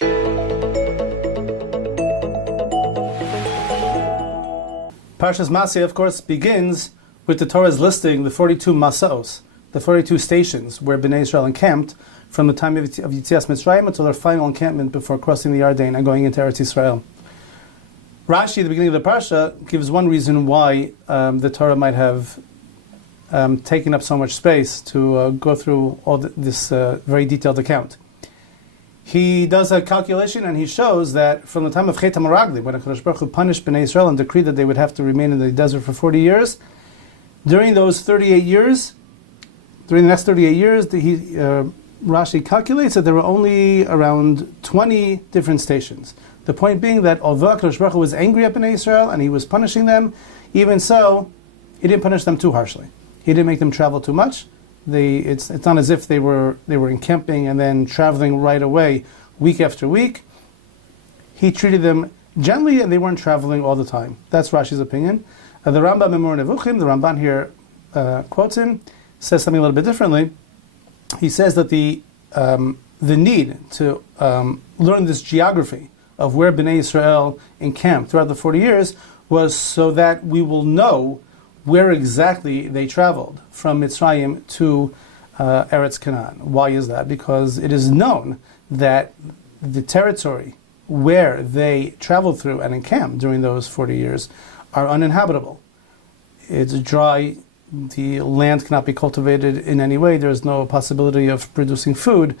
Parshas Masei, of course, begins with the Torah's listing the 42 Masos, the 42 stations where Bnei Israel encamped from the time of Yetzias Mitzrayim until their final encampment before crossing the Yarden and going into Eretz Yisrael. Rashi, at the beginning of the Parsha, gives one reason why the Torah might have taken up so much space to go through all this very detailed account. He does a calculation and he shows that from the time of Chet HaMeraglim, when HaKadosh Baruch Hu punished Bnei Israel and decreed that they would have to remain in the desert for 40 years, during those 38 years, during the next 38 years, Rashi calculates that there were only around 20 different stations. The point being that although HaKadosh Baruch Hu was angry at Bnei Israel and he was punishing them, even so, he didn't punish them too harshly. He didn't make them travel too much. It's not as if they were encamping and then traveling right away week after week. He treated them gently and they weren't traveling all the time. That's Rashi's opinion. The Rambam Memor Nevuchim, the Ramban here quotes him, says something a little bit differently. He says that the need to learn this geography of where Bnei Israel encamped throughout the 40 years was so that we will know where exactly they traveled from Mitzrayim to Eretz Canaan. Why is that? Because it is known that the territory where they traveled through and encamped during those 40 years are uninhabitable. It's dry, the land cannot be cultivated in any way, there's no possibility of producing food,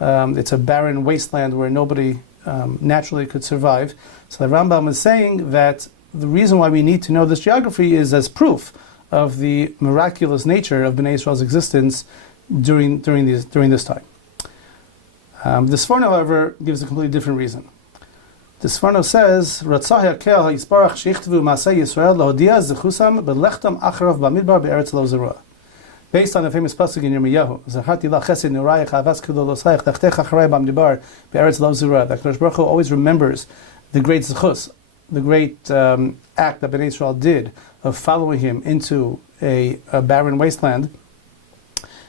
it's a barren wasteland where nobody naturally could survive. So the Rambam is saying that the reason why we need to know this geography is as proof of the miraculous nature of Bnei Israel's existence during this time. The Sforno, however, gives a completely different reason. The Sforno says, "Ratzah yakel ha'yisparach sheichtvu Masei Yisrael lahodia zechusam belechtam acharav b'midbar be'eretz lo zerua." Based on the famous pasuk in Yirmiyahu, "Zacharti la chesed nurayich havas kulo losayich tachtech acharei b'midbar be'eretz lo zerua." That HaKadosh Baruch Hu always remembers the great zechus, the great act that Bnei Israel did of following him into a barren wasteland.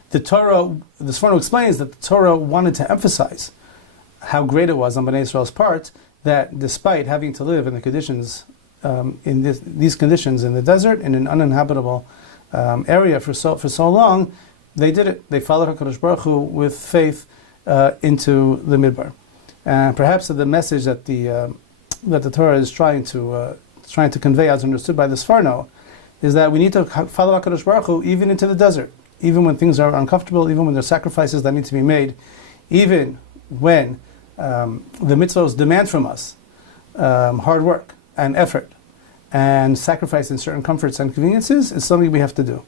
The Sforno explains that the Torah wanted to emphasize how great it was on Bnei Israel's part that despite having to live in the conditions, these conditions in the desert, in an uninhabitable area for so long, they did it. They followed HaKadosh Baruch Hu with faith into the Midbar. And perhaps the message that the Torah is trying to convey, as understood by the Sforno, is that we need to follow HaKadosh Baruch Hu even into the desert, even when things are uncomfortable, even when there are sacrifices that need to be made, even when the mitzvahs demand from us hard work and effort and sacrifice in certain comforts and conveniences, is something we have to do.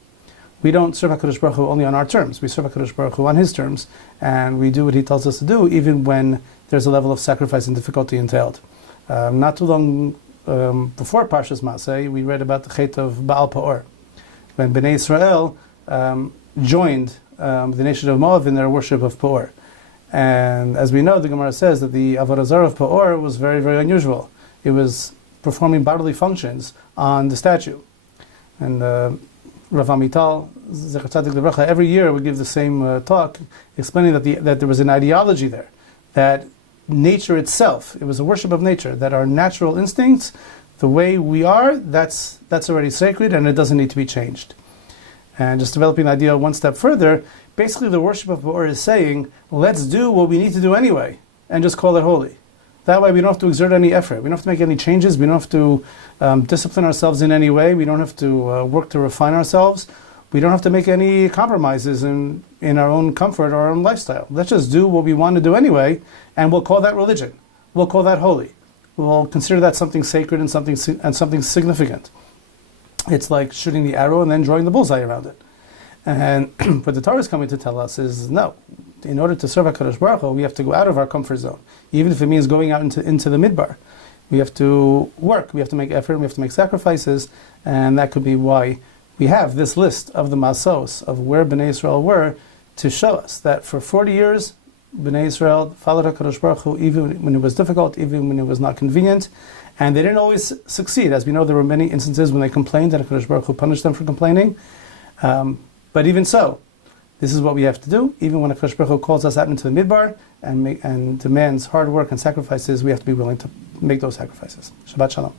We don't serve HaKadosh Baruch Hu only on our terms. We serve HaKadosh Baruch Hu on His terms, and we do what He tells us to do, even when there's a level of sacrifice and difficulty entailed. Not too long before Parshas Masei, we read about the Chet of Baal Peor, when Bnei Israel joined the nation of Moab in their worship of Peor. And as we know, the Gemara says that the Avodah Zarah of Peor was very, very unusual. It was performing bodily functions on the statue. And Rav Amital, Zecher Tzadik Livracha, every year would give the same talk, explaining that there was an ideology there, that nature itself, it was a worship of nature, that our natural instincts, the way we are, that's already sacred and it doesn't need to be changed. And just developing the idea one step further, basically the worship of Peor is saying, let's do what we need to do anyway, and just call it holy. That way we don't have to exert any effort, we don't have to make any changes, we don't have to discipline ourselves in any way, we don't have to work to refine ourselves, we don't have to make any compromises in our own comfort or our own lifestyle. Let's just do what we want to do anyway, and we'll call that religion. We'll call that holy. We'll consider that something sacred and something significant. It's like shooting the arrow and then drawing the bullseye around it. And what the Torah is coming to tell us is, no, in order to serve HaKadosh Baruch Hu, we have to go out of our comfort zone, even if it means going out into the midbar. We have to work, we have to make effort, we have to make sacrifices, and that could be why we have this list of the Masos, of where Bnei Israel were, to show us that for 40 years, Bnei Israel followed HaKadosh Baruch Hu even when it was difficult, even when it was not convenient, and they didn't always succeed. As we know, there were many instances when they complained, and HaKadosh Baruch Hu punished them for complaining. But even so, This is what we have to do. Even when a Kadosh Baruch Hu calls us out into the midbar and demands hard work and sacrifices, we have to be willing to make those sacrifices. Shabbat Shalom.